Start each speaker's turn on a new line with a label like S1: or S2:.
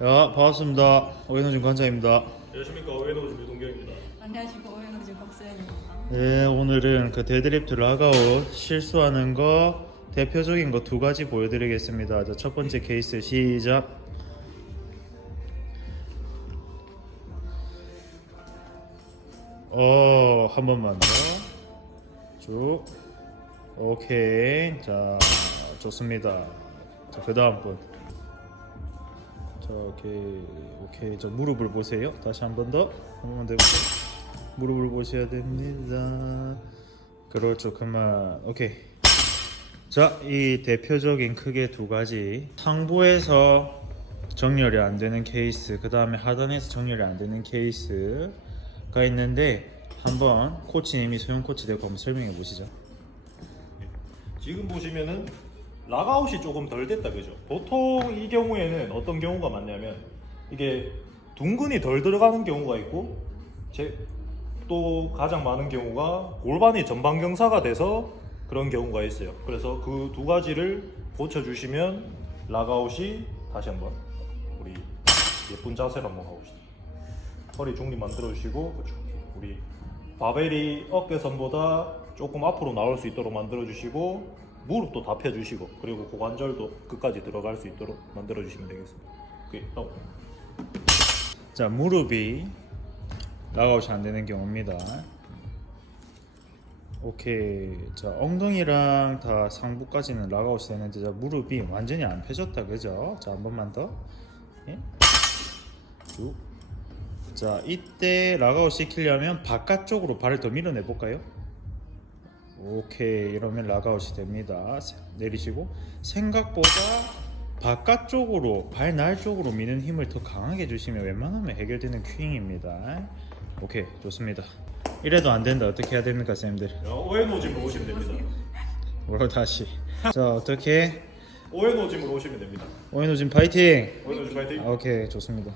S1: 야 반갑습니다. 오현호준 관장입니다.
S2: 안녕하십니까. 오해노즈 유동경입니다.
S3: 안녕하십니까. 오해노지 박수현입니다.
S1: 네 오늘은 그 데드리프트 락아웃 실수하는 거 대표적인 거 두 가지 보여드리겠습니다. 자, 첫 번째 케이스 시작. 어 한 번만 더 쭉. 오케이. 자 좋습니다. 자 그 다음 분 자, 오케이, 오케이. 저 무릎을 보세요. 다시 한 번 더. 한 번만 더. 무릎을 보셔야 됩니다. 그렇죠. 그만. 오케이. 자, 이 대표적인 크게 두 가지. 상부에서 정렬이 안 되는 케이스, 그 다음에 하단에서 정렬이 안 되는 케이스가 있는데, 한번 코치님이 소영 코치 되고 한번 설명해 보시죠.
S2: 지금 보시면은 락아웃이 조금 덜 됐다 그죠? 보통 이 경우에는 어떤 경우가 많냐면 이게 둥근이 덜 들어가는 경우가 있고 제, 또 가장 많은 경우가 골반이 전방경사가 돼서 그런 경우가 있어요. 그래서 그 두 가지를 고쳐주시면 락아웃이 다시 한번 우리 예쁜 자세를 한번 가봅시다. 허리 중립 만들어주시고 그렇죠. 우리 바벨이 어깨선보다 조금 앞으로 나올 수 있도록 만들어주시고 무릎도 다 펴주시고 그리고 고관절도 끝까지 들어갈 수 있도록 만들어 주시면 되겠습니다. 오케이, 다음.
S1: 자 무릎이 락아웃이 안 되는 경우입니다. 오케이 자 엉덩이랑 다 상부까지는 락아웃이 되는데 자 무릎이 완전히 안 펴졌다 그죠? 자 한 번만 더. 예? 쭉. 자 이때 락아웃 시키려면 바깥쪽으로 발을 더 밀어내 볼까요? 오케이 이러면 락아웃이 됩니다. 세- 내리시고 생각보다 바깥쪽으로 발날 쪽으로 미는 힘을 더 강하게 주시면 웬만하면 해결되는 큐잉입니다. 오케이 좋습니다. 이래도 안 된다 어떻게 해야 됩니까 쌤들?
S2: 오해노짐으로 오시면 됩니다.
S1: 뭐로 다시? 자 어떻게?
S2: 오해노짐으로 오시면 됩니다.
S1: 오인호진 파이팅!
S2: 오해노짐 파이팅.
S1: 오케이 좋습니다.